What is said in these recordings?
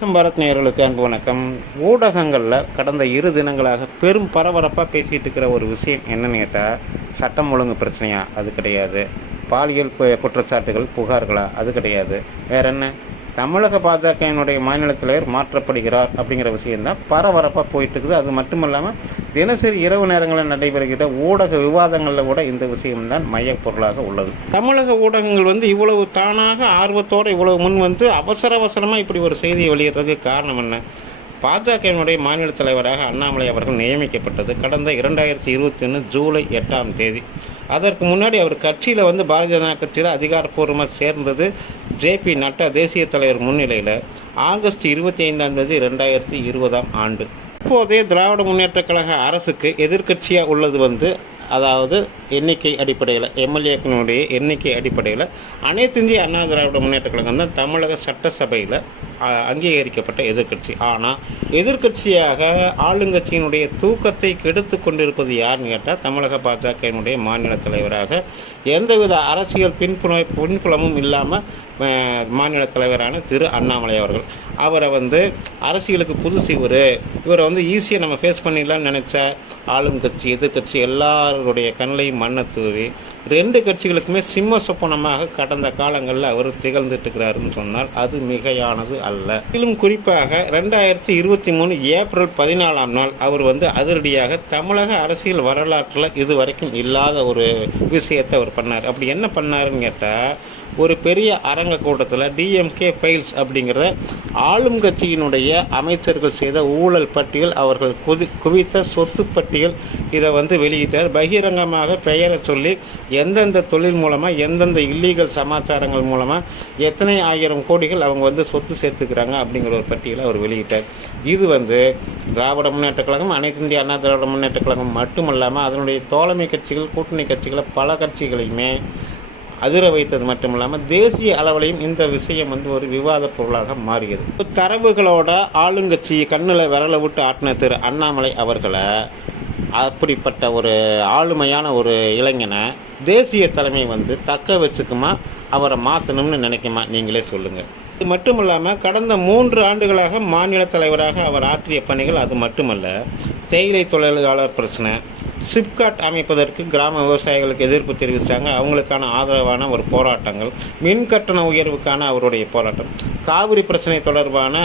பாரத் நேயர்களுக்கு அன்பு வணக்கம். ஊடகங்களில் கடந்த 2 தினங்களாக பெரும் பரபரப்பாக பேசிகிட்டு இருக்கிற ஒரு விஷயம் என்னன்னு கேட்டால், சட்டம் ஒழுங்கு பிரச்சனையா? அது கிடையாது. பாலியல் குற்றச்சாட்டுகள் புகார்களா? அது கிடையாது. வேற என்ன? தமிழக பாஜகவினுடைய மாநில தலைவர் மாற்றப்படுகிறார் அப்படிங்கிற விஷயம்தான் பரபரப்பாக போயிட்டு இருக்குது. அது மட்டும் இல்லாமல் தினசரி இரவு நேரங்களில் நடைபெறுகிற ஊடக விவாதங்களில் கூட இந்த விஷயம்தான் மையப்பொருளாக உள்ளது. தமிழக ஊடகங்கள் இவ்வளவு தானாக ஆர்வத்தோடு இவ்வளவு முன் அவசரமாக இப்படி ஒரு செய்தியை வெளியிடுறதுக்கு காரணம் என்ன? பாஜகவினுடைய மாநில தலைவராக அண்ணாமலை அவர்கள் நியமிக்கப்பட்டது கடந்த 2021 ஜூலை 8ஆம் தேதி. அதற்கு முன்னாடி அவர் கட்சியில் பாரதிய ஜனதா கட்சியில் அதிகாரப்பூர்வமாக சேர்ந்தது ஜேபி நட்டா தேசிய தலைவர் முன்னிலையில் ஆகஸ்ட் 25ஆம் தேதி 2020ஆம் ஆண்டு. இப்போதைய திராவிட முன்னேற்ற கழக அரசுக்கு எதிர்க்கட்சியாக உள்ளது அதாவது எண்ணிக்கை அடிப்படையில், எம்எல்ஏக்களுடைய எண்ணிக்கை அடிப்படையில் அனைத்து இந்திய அண்ணா திராவிட முன்னேற்ற கழகம் தான் தமிழக சட்டசபையில் அங்கீகரிக்கப்பட்ட எதிர்க்கட்சி. ஆனால் எதிர்க்கட்சியாக ஆளுங்கட்சியினுடைய தூக்கத்தை கெடுத்து கொண்டிருப்பது யாருன்னு கேட்டால், தமிழக பாஜகவினுடைய மாநில தலைவராக எந்தவித அரசியல் பின்புலமும் இல்லாமல் மாநில தலைவரான திரு அண்ணாமலை அவர்கள். அவரை அரசியலுக்கு புதுசு இவரை ஈஸியாக நம்ம ஃபேஸ் பண்ணிடலாம்னு நினச்சா ஆளும் கட்சி எதிர்கட்சி எல்லாருடைய கண்ணையும் மண்ணை தூவி 2 கட்சிகளுக்குமே சிம்ம சொப்பனமாக கடந்த காலங்களில் அவர் திகழ்ந்துட்டு இருக்கிறாருன்னு சொன்னால் அது மிகையானது அல்ல. இதிலும் குறிப்பாக 2023 ஏப்ரல் 14ஆம் நாள் அவர் அதிரடியாக தமிழக அரசியல் வரலாற்றில் இதுவரைக்கும் இல்லாத ஒரு விஷயத்தை அவர் பண்ணார். அப்படி என்ன பண்ணாருன்னு கேட்டால், ஒரு பெரிய அரங்க கூட்டத்தில் டிஎம்கே ஃபைல்ஸ் அப்படிங்கிற ஆளும் கட்சியினுடைய அமைச்சர்கள் செய்த ஊழல் பட்டியல், அவர்கள் குவித்த சொத்து பட்டியல், இதை வெளியிட்டார். பகிரங்கமாக பெயரை சொல்லி எந்தெந்த தொழில் மூலமாக எந்தெந்த இல்லீகல் சமாச்சாரங்கள் மூலமாக எத்தனை ஆயிரம் கோடிகள் அவங்க சொத்து சேர்த்துக்கிறாங்க அப்படிங்கிற ஒரு பட்டியலை அவர் வெளியிட்டார். இது திராவிட முன்னேற்ற கழகம், அனைத்து இந்திய அண்ணா திராவிட முன்னேற்ற கழகம் மட்டுமல்லாமல் அதனுடைய தோழமை கட்சிகள், கூட்டணி கட்சிகளை பல கட்சிகளையுமே அதிர வைத்தது மட்டும் இல்லாமல் தேசிய அளவிலையும் இந்த விஷயம் ஒரு விவாத பொருளாக மாறியது. தரவுகளோட ஆளுங்கட்சி கண்ணில் விரலை விட்டு ஆட்டின திரு அண்ணாமலை அவர்களை, அப்படிப்பட்ட ஒரு ஆளுமையான ஒரு இளைஞனை தேசிய தலைமை தக்க வச்சுக்குமா, அவரை மாற்றணும்னு நினைக்குமா? நீங்களே சொல்லுங்கள். இது மட்டும் இல்லாமல் கடந்த 3 ஆண்டுகளாக மாநில தலைவராக அவர் ஆற்றிய பணிகள் அது மட்டுமல்ல, தேயிலை தொழிலாளர் பிரச்சனை, சிப்காட் அமைப்பதற்கு கிராம விவசாயிகளுக்கு எதிர்ப்பு தெரிவித்தாங்க, அவங்களுக்கான ஆதரவான ஒரு போராட்டங்கள், மின் கட்டண உயர்வுக்கான அவருடைய போராட்டம், காவிரி பிரச்சனை தொடர்பான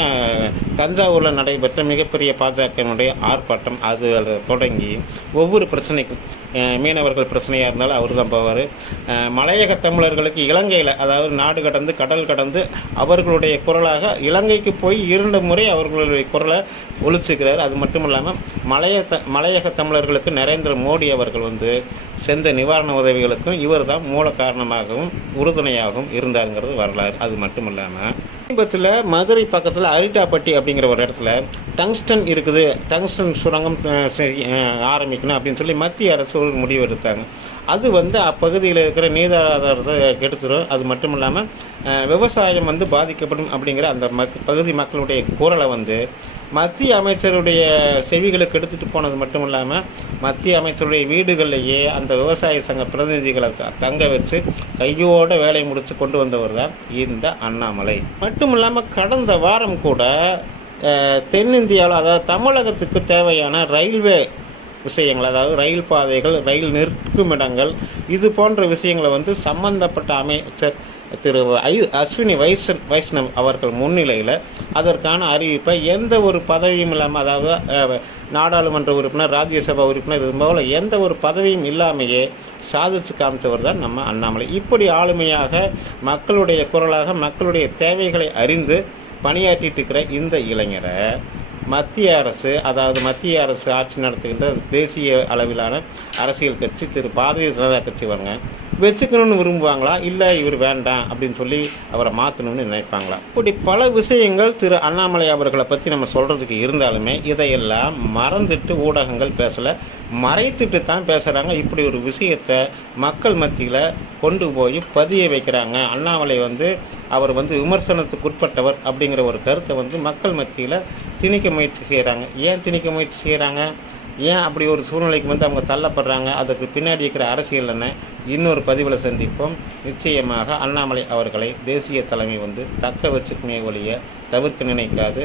தஞ்சாவூரில் நடைபெற்ற மிகப்பெரிய பாஜகவினுடைய ஆர்ப்பாட்டம், அது தொடங்கி ஒவ்வொரு பிரச்சனைக்கும், மீனவர்கள் பிரச்சனையாக இருந்தாலும் அவர் தான் போவார். மலையக தமிழர்களுக்கு இலங்கையில், அதாவது நாடு கடந்து கடல் கடந்து அவர்களுடைய குரலாக இலங்கைக்கு போய் 2 முறை அவர்களுடைய குரலை ஒழிச்சுக்கிறார். அது மட்டும் இல்லாமல் மலையக தமிழர்களுக்கு நரேந்திர மோடி அவர்கள் சென்ற நிவாரண உதவிகளுக்கும் இவர் தான் மூல காரணமாகவும் உறுதுணையாகவும் இருந்தாருங்கிறது வரலாறு. அது மட்டும் இல்லாமல் சமீபத்தில் மதுரை பக்கத்தில் அரிட்டாப்பட்டி அப்படிங்கிற ஒரு இடத்துல டங்ஸ்டன் இருக்குது, டங்ஸ்டன் சுரங்கம் ஆரம்பிக்கணும் அப்படின்னு சொல்லி மத்திய அரசு ஒரு முடிவு எடுத்தாங்க. அது அப்பகுதியில் இருக்கிற நீராதாரத்தை கெடுத்துடும். அது மட்டும் இல்லாமல் விவசாயம் பாதிக்கப்படும் அப்படிங்கிற அந்த பகுதி மக்களுடைய குரலை மத்திய அமைச்சருடைய செவிகளுக்கு எடுத்துகிட்டு போனது மட்டும் இல்லாமல் மத்திய அமைச்சருடைய வீடுகளிலேயே அந்த விவசாய சங்க பிரதிநிதிகளை தங்க வச்சு கையோட வேலையை முடித்து கொண்டு வந்தவர் தான் இந்த அண்ணாமலை. மட்டும் இல்லாமல் கடந்த வாரம் கூட தென்னிந்தியாவில், அதாவது தமிழகத்துக்கு தேவையான ரயில்வே விஷயங்கள், அதாவது ரயில் பாதைகள், ரயில் நிற்கும் இடங்கள், இது போன்ற விஷயங்களை சம்பந்தப்பட்ட அமைச்சர் திரு அஸ்வினி வைஷ்ணவ் அவர்கள் முன்னிலையில் அதற்கான அறிவிப்பை எந்த ஒரு பதவியும் இல்லாமல், அதாவது நாடாளுமன்ற உறுப்பினர், ராஜ்யசபா உறுப்பினர், இது போல எந்த ஒரு பதவியும் இல்லாமையே சாதிச்சு காமித்தவர் தான் நம்ம அண்ணாமலை. இப்படி ஆளுமையாக மக்களுடைய குரலாக மக்களுடைய தேவைகளை அறிந்து பணியாற்றிட்டு இருக்கிற இந்த இளைஞரை மத்திய அரசு, அதாவது மத்திய அரசு ஆட்சி நடத்துகின்ற தேசிய அளவிலான அரசியல் கட்சி திரு பாரதிய ஜனதா கட்சி வச்சுக்கணும்னு விரும்புவாங்களா, இல்லை இவர் வேண்டாம் அப்படின்னு சொல்லி அவரை மாற்றணும்னு நினைப்பாங்களா? இப்படி பல விஷயங்கள் திரு அண்ணாமலை அவர்களை பற்றி நம்ம சொல்கிறதுக்கு இருந்தாலுமே இதையெல்லாம் மறந்துட்டு ஊடகங்கள் பேசலை, மறைத்துட்டு தான் பேசுகிறாங்க. இப்படி ஒரு விஷயத்தை மக்கள் மத்தியில் கொண்டு போய் பதிய வைக்கிறாங்க. அண்ணாமலை அவர் விமர்சனத்துக்கு உட்பட்டவர் அப்படிங்கிற ஒரு கருத்தை மக்கள் மத்தியில் திணிக்க முயற்சி செய்கிறாங்க. ஏன் திணிக்க முயற்சி செய்கிறாங்க? ஏன் அப்படி ஒரு சூழ்நிலைக்கு வந்து அவங்க தள்ளப்படுறாங்க, அதுக்கு பின்னாடி இருக்கிற அரசியல் என்ன? இன்னொரு பதிவில் சந்திப்போம். நிச்சயமாக அண்ணாமலை அவர்களை தேசிய தலைமை வந்து தக்க வச்சுக்குமே ஒழிய தவிர்க்க நினைக்காது.